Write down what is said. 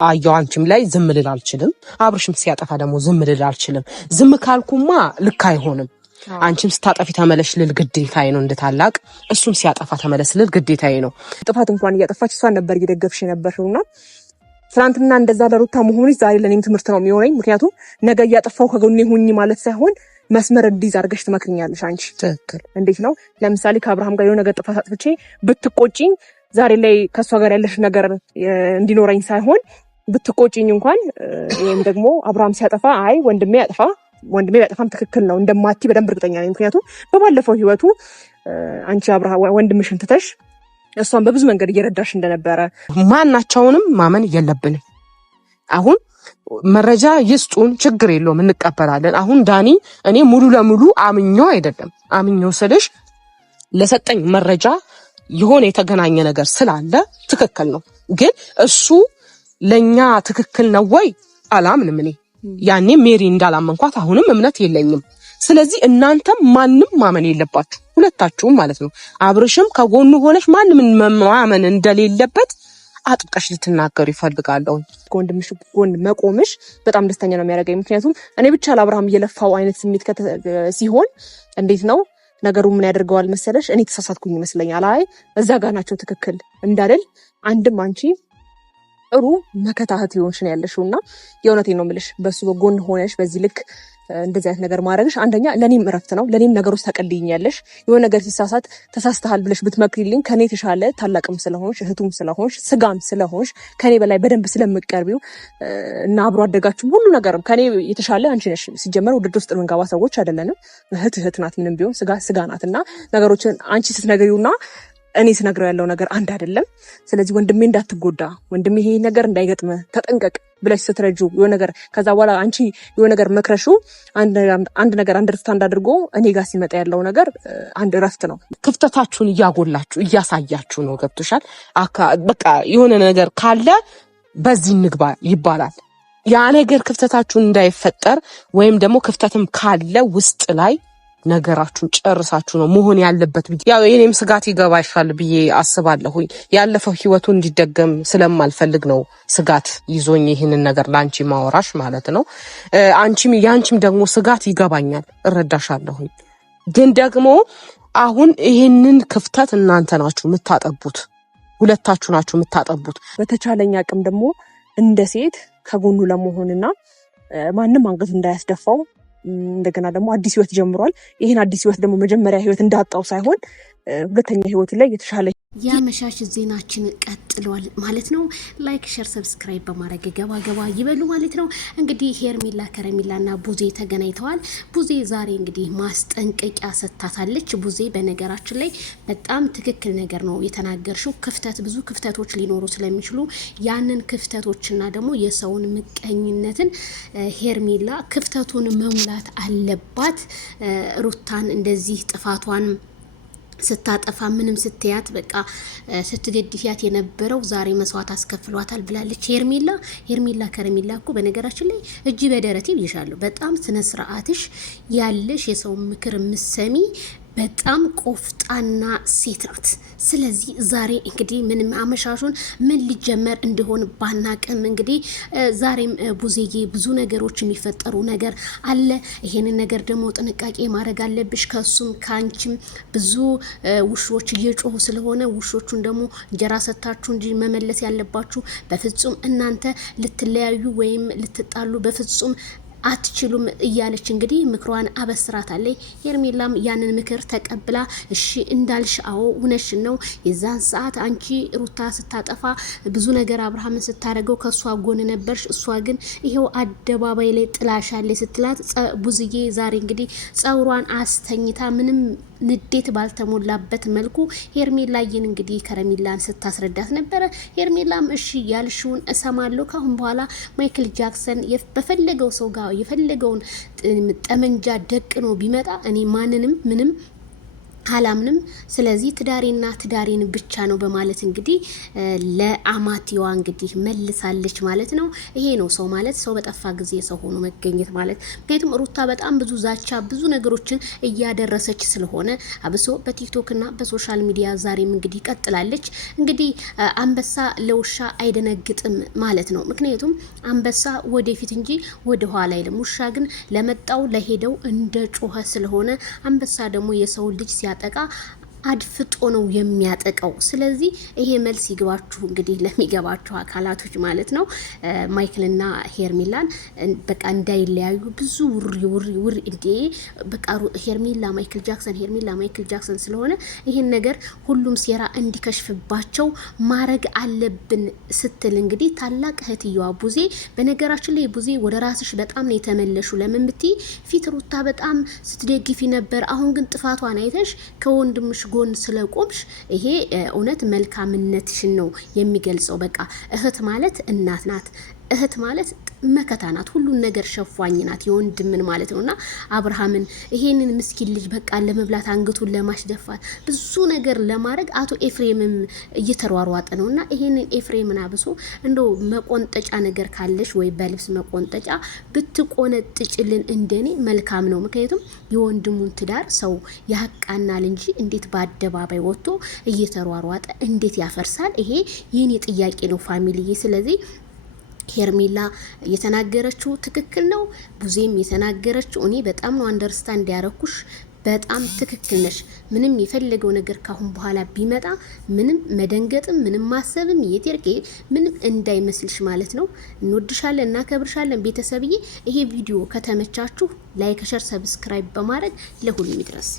አያው አንቺም ላይ ዝም ልል አልችልም አብርሽም ሲያጠፋ ደግሞ ዝም ልል አልችልም ዝም ካልኩማ ልክ አይሆንም አንቺም ስታጠፊ ተመለሽ ልል ግዴታዬ ነው እንደታላቅ እሱም ሲያጠፋ ተመለስ ልል ግዴታዬ ነው ጥፋት እንኳን እያጠፋች እሷን ነበር እየደገፍሽ ነበርውና ትናንትና እንደዛ ለሩታ መሆንሽ ዛሬ ለኔም ትምህርት ነው የሚሆነኝ ምክንያቱም ነገ እያጠፋው ከጎኔ ሁኚ ማለት ሳይሆን መስመር እንዲዝ አድርገሽ ትመክኛለሽ አንቺ ትክክል እንዴት ነው ለምሳሌ ከአብርሃም ጋር የሆነ ነገር ጥፋት አጥፍቼ ብትቆጪኝ ዛሬ ላይ ከሷ ጋር ያለሽ ነገር እንዲኖረኝ ሳይሆን ብትቆጪኝ እንኳን ወይም ደግሞ አብርሃም ሲያጠፋ አይ ወንድሜ ያጠፋም ትክክል ነው እንደማትይ በደንብ እርግጠኛ ነኝ ምክንያቱም በባለፈው ህይወቱ አንቺ አብርሃም ወንድምሽን ትተሽ እሷን በብዙ መንገድ እየረዳሽ እንደነበረ ማናቸውንም ማመን የለብንም አሁን መረጃ ይስጡን ችግር የለውም እንቀበላለን አሁን ዳኒ እኔ ሙሉ ለሙሉ አምኜው አይደለም አምኜው ስልሽ ለሰጠኝ መረጃ የሆነ የተገናኘ ነገር ስላለ ትክክል ነው ግን እሱ ለኛ ትክክል ነው ወይ አላምንም እኔ ያኔ ሜሪ እንዳላመንኳት አሁንም እምነት የለኝም ስለዚህ እናንተም ማንንም ማመን የለባችሁ ሁለታችሁም ማለት ነው አብርሽም ከጎኑ ሆነሽ ማንንም ማመን እንደሌለበት አጥብቀሽ ልትናገሩ ይፈልጋለሁ ወንድምሽ ጎን መቆምሽ በጣም ደስተኛ ነው የሚያደርገኝ ምክንያቱም እኔ ብቻ ለአብርሃም እየለፋው አይነት ስሜት ሲሆን እንዴት ነው ነገሩ ምን ያደርገዋል መሰለሽ እኔ ተሳሳትኩኝ ይመስለኛል አይ እዛ ጋር ናቸው ትክክል እንዳልል አንድም አንቺ ጥሩ መከታተት ይሆንሽ ነው ያለሽውና የእውነቴን ነው የምልሽ በሱ በጎን ሆነሽ በዚህ ልክ እንደዚህ አይነት ነገር ማድረግሽ አንደኛ ለኔም እረፍት ነው ለኔም ነገሮች ታቀልይኛለሽ የሆነ ነገር ሲሳሳት ተሳስተሃል ብለሽ ብትመክሪልኝ ከኔ ተሻለ ታላቅም ስለሆንሽ እህቱም ስለሆንሽ ስጋም ስለሆንሽ ከኔ በላይ በደንብ ስለምቀርቢው እና አብሮ አደጋችሁም ሁሉ ነገርም ከኔ የተሻለ አንቺ ነሽ ሲጀመር ውድድ ውስጥ መንጋባ ሰዎች አይደለንም እህት ናት ምንም ቢሆን ስጋ ናትና ነገሮችን አንቺ ስትነግሪውና እኔ ስነግረው ያለው ነገር አንድ አይደለም ስለዚህ ወንድሜ እንዳትጎዳ ወንድሜ ይሄ ነገር እንዳይገጥም ተጠንቀቅ ብለሽ ስትረጁ የሆነ ነገር ከዛ በኋላ አንቺ የሆነ ነገር መክረሹ አንድ ነገር አንደርስታንድ አድርጎ እኔ ጋር ሲመጣ ያለው ነገር አንድ እረፍት ነው ክፍተታችሁን እያጎላችሁ እያሳያችሁ ነው ገብቶሻል በቃ የሆነ ነገር ካለ በዚህ ንግባ ይባላል ያ ነገር ክፍተታችሁን እንዳይፈጠር ወይም ደግሞ ክፍተትም ካለ ውስጥ ላይ ነገራችሁን ጨርሳችሁ ነው መሆን ያለበት ያው የኔም ስጋት ይገባሻል ብዬ አስባለሁኝ ያለፈው ህይወቱ እንዲደገም ስለማልፈልግ ነው ስጋት ይዞኝ ይሄንን ነገር ላንቺ ማወራሽ ማለት ነው ያንቺም ደግሞ ስጋት ይገባኛል እረዳሻለሁኝ ግን ደግሞ አሁን ይሄንን ክፍተት እናንተ ናችሁ የምታጠቡት ሁለታችሁ ናችሁ የምታጠቡት በተቻለኛ አቅም ደግሞ እንደ ሴት ከጎኑ ለመሆንና ማንንም አንገት እንዳያስደፋው እንደገና ደግሞ አዲስ ህይወት ጀምሯል ይሄን አዲስ ህይወት ደግሞ መጀመሪያ ህይወት እንዳጣው ሳይሆን ሁለተኛ ህይወት ላይ የተሻለ ያመሻሽ ዜናችን ቀጥሏል ማለት ነው ላይክ ሼር ሰብስክራይብ በማድረግ ገባ ይበሉ ማለት ነው እንግዲህ ሄርሜላ ከረሜላና ቡዜ ተገናኝተዋል ቡዜ ዛሬ እንግዲህ ማስጠንቀቂያ ሰጥታታለች ቡዜ በነገራችን ላይ በጣም ትክክል ነገር ነው የተናገርሽው ብዙ ክፍተቶች ሊኖሩ ስለሚችሉ ያንን ክፍተቶችና ደግሞ የሰውን ምቀኝነትን ሄርሜላ ክፍተቱን መሙላት አለባት ሩታን እንደዚህ ጥፋቷን ስታጠፋ ምንም ስትያት በቃ ስትገድፊያት የነበረው ዛሬ መስዋዕት አስከፍሏታል ብላለች ሄርሜላ ከረሜላ እኮ በነገራችን ላይ እጅ በደረቴ ይሻሉ በጣም ስነ ስርዓትሽ ያለሽ የሰው ምክር ምሰሚ በጣም ቆፍጣና ሴት ናት ስለዚህ ዛሬ እንግዲህ ምንም አመሻሹን ምን ሊጀመር እንደሆነ ባናቀም እንግዲህ ዛሬም ቡዜጌ ብዙ ነገሮች የሚፈጠሩ ነገር አለ ይሄንን ነገር ደግሞ ጥንቃቄ ማድረግ አለብሽ ከሱም ካንቺም ብዙ ውሾች እየጮሁ ስለሆነ ውሾቹን ደግሞ እንጀራ ሰጣችሁ እንጂ መመለስ ያለባችሁ በፍጹም እናንተ ልትለያዩ ወይም ልትጣሉ በፍጹም አትችሉም እያለች እንግዲህ ምክሯን አበስራታለች ሄርሜላም ያንን ምክር ተቀብላ እሺ እንዳልሽ አዎ እውነትሽን ነው የዛን ሰዓት አንቺ ሩታ ስታጠፋ ብዙ ነገር አብርሃምን ስታደርገው ከሷ ጎን ነበርሽ እሷ ግን ይሄው አደባባይ ላይ ጥላሻለች ስትላት ቡዝዬ ዛሬ እንግዲህ ጸውሯን አስተኝታ ምንም ንዴት ባልተሞላበት መልኩ ሄርሜላዬን እንግዲህ ከረሜላን ስታስረዳት ነበረ ሄርሜላም እሺ ያልሽውን እሰማለሁ ካሁን በኋላ ማይክል ጃክሰን በፈለገው ሰው ጋር የፈለገውን ጠመንጃ ደቅኖ ቢመጣ እኔ ማንንም ምንም አላምንም። ስለዚህ ትዳሬና ትዳሬን ብቻ ነው በማለት እንግዲህ ለአማቲዋ እንግዲህ መልሳለች ማለት ነው። ይሄ ነው ሰው ማለት፣ ሰው በጠፋ ጊዜ ሰው ሆኖ መገኘት ማለት። ምክንያቱም ሩታ በጣም ብዙ ዛቻ፣ ብዙ ነገሮችን እያደረሰች ስለሆነ አብሶ በቲክቶክና በሶሻል ሚዲያ ዛሬም እንግዲህ ቀጥላለች። እንግዲህ አንበሳ ለውሻ አይደነግጥም ማለት ነው። ምክንያቱም አንበሳ ወደፊት እንጂ ወደ ኋላ አይልም። ውሻ ግን ለመጣው ለሄደው እንደ ጮኸ ስለሆነ አንበሳ ደግሞ የሰው ልጅ ሲያጠቃ አድፍጦ ነው የሚያጠቀው። ስለዚህ ይሄ መልስ ይግባችሁ እንግዲህ ለሚገባችሁ አካላቶች ማለት ነው። ማይክልና ሄርሜላን በቃ እንዳይለያዩ ብዙ ውሪ እንዴ በቃ ሄርሜላ ማይክል ጃክሰን፣ ሄርሜላ ማይክል ጃክሰን ስለሆነ ይሄን ነገር ሁሉም ሴራ እንዲከሽፍባቸው ማድረግ አለብን ስትል እንግዲህ ታላቅ እህትየዋ ቡዜ፣ በነገራችን ላይ ቡዜ ወደ ራስሽ በጣም ነው የተመለሹ። ለምን ብትይ ፊት ሩታ በጣም ስትደግፊ ነበር። አሁን ግን ጥፋቷን አይተሽ ከወንድምሽ ጎን ስለቆምሽ ይሄ እውነት መልካምነትሽን ነው የሚገልጸው። በቃ እህት ማለት እናት ናት። እህት ማለት መከታ ናት። ሁሉን ነገር ሸፏኝ ናት። የወንድምን ማለት ነውና አብርሃምን ይሄንን ምስኪን ልጅ በቃ ለመብላት አንገቱን ለማስደፋት ብዙ ነገር ለማድረግ አቶ ኤፍሬምም እየተሯሯጠ ነውና ይሄንን ኤፍሬምን አብሶ እንደው መቆንጠጫ ነገር ካለሽ ወይ በልብስ መቆንጠጫ ብትቆነጥጭልን እንደኔ መልካም ነው። ምክንያቱም የወንድሙን ትዳር ሰው ያቃናል እንጂ እንዴት በአደባባይ ወጥቶ እየተሯሯጠ እንዴት ያፈርሳል? ይሄ የኔ ጥያቄ ነው ፋሚሊዬ። ስለዚህ ሄርሜላ የተናገረችው ትክክል ነው። ቡዜም የተናገረችው እኔ በጣም ነው አንደርስታንድ ያረኩሽ። በጣም ትክክል ነሽ። ምንም የፈለገው ነገር ካሁን በኋላ ቢመጣ ምንም መደንገጥም ምንም ማሰብም የቴርቄ ምንም እንዳይመስልሽ ማለት ነው። እንወድሻለን፣ እናከብርሻለን ቤተሰብዬ። ይሄ ቪዲዮ ከተመቻችሁ ላይክ፣ ሸር፣ ሰብስክራይብ በማድረግ ለሁሉም ይድረስ።